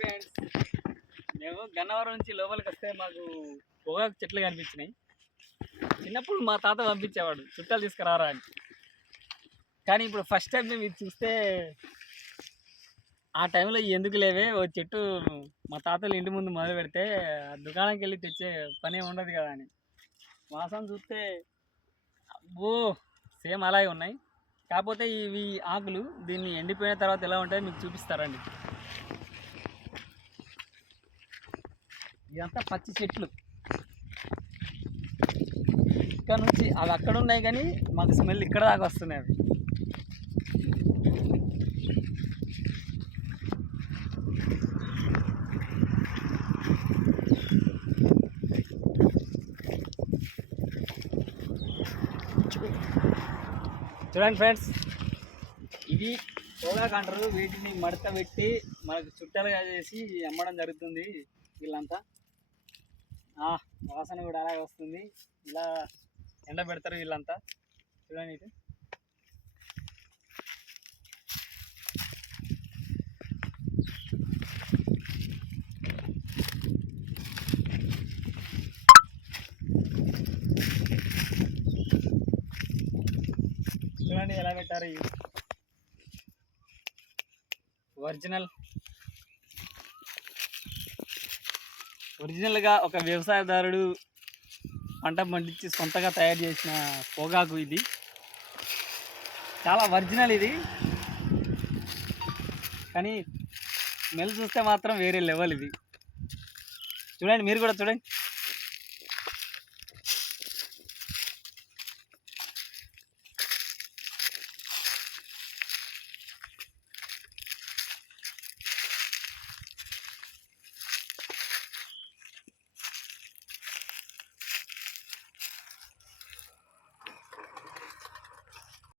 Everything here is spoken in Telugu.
ఫ్రెండ్స్, మేము గన్నవరం నుంచి లోపలికి వస్తే మాకు పొగాకు చెట్లు కనిపించినాయి. చిన్నప్పుడు మా తాత పంపించేవాడు చుట్టాలు తీసుకురారా అని. కానీ ఇప్పుడు ఫస్ట్ టైం మేము ఇది చూస్తే ఆ టైంలో ఎందుకు లేవే ఓ చెట్టు మా తాతలు ఇంటి ముందు మొదలు పెడితే ఆ దుకాణంకి వెళ్ళి తెచ్చే పని ఉండదు కదా అని వాసన చూస్తే అబ్బో సేమ్ అలాగే ఉన్నాయి. కాకపోతే ఇవి ఆకులు దీన్ని ఎండిపోయిన తర్వాత ఎలా ఉంటాయో మీకు చూపిస్తారండి. ఇదంతా పచ్చి చెట్లు. ఇక్కడ నుంచి అవి అక్కడ ఉన్నాయి కానీ మాకు స్మెల్ ఇక్కడ దాకా వస్తున్నాయి. అవి చూడండి ఫ్రెండ్స్, ఇవి పొగాకు అంటారు. వీటిని మడత పెట్టి మనకు చుట్టాలుగా చేసి అమ్మడం జరుగుతుంది. వీళ్ళంతా వాసన కూడా అలాగే వస్తుంది. ఇలా ఎండబెడతారు వీళ్ళంతా. చూడండి ఇది చూడండి ఎలా పెట్టారు. ఇవి ఒరిజినల్గా ఒక వ్యవసాయదారుడు పంట పండించి సొంతగా తయారు చేసిన పొగాకు. ఇది చాలా ఒరిజినల్ ఇది. కానీ స్మెల్ చూస్తే మాత్రం వేరే లెవెల్ ఇది. చూడండి, మీరు కూడా చూడండి.